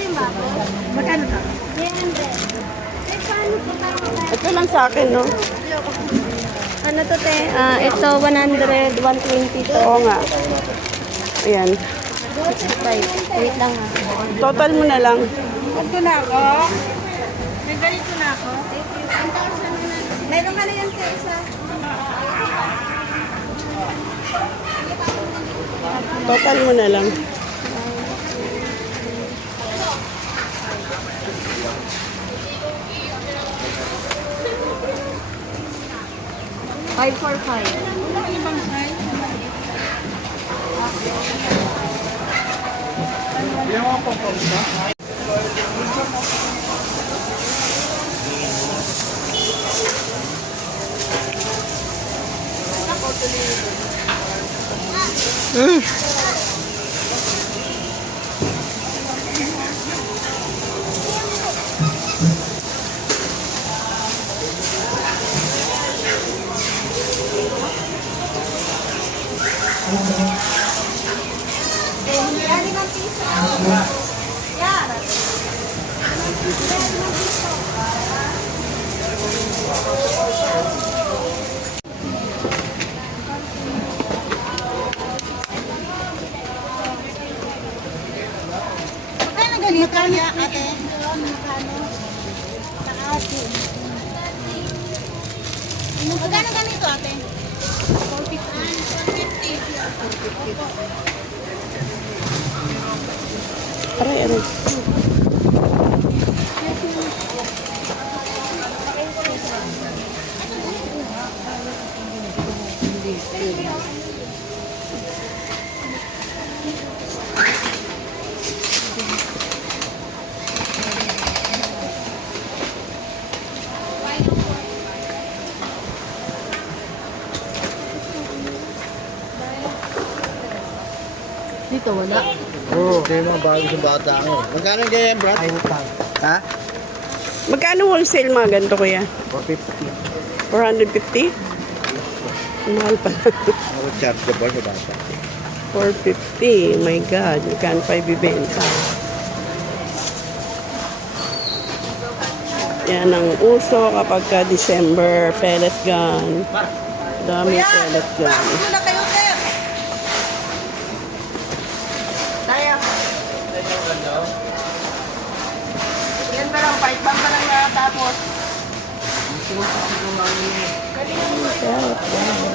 yung bago? Magkano ka? 300. Eh, paano po tayo? Ito lang sa akin, no? Ano to, te? Ito, 100, 120 to. Oo nga. Ayan. Wait lang ha. Total mo na lang. Ito na ako. May ganito na ako. Meron ka na yan sa isa. Total mo na lang. Five for five. Ano ibang size? Magkano ganito kaya, ate? Magkano ganito, ate? 450. Aray, aray. Dito wala. Oo, ito yung mga bago sa bata ko. Magkano ganyan, Brad? Ha? Magkano wholesale mga ganito, kuya? 450. 450? Mahal pa. Ako chargeable sa bata. 450. My God. Magkano pa ibibenta? Yan ang uso kapag ka December. Pellet gun. Dami pellet gun. Ano na kayo, sir? Tayo. Yan ba lang, fight bang pa lang natapos? Pellet gun.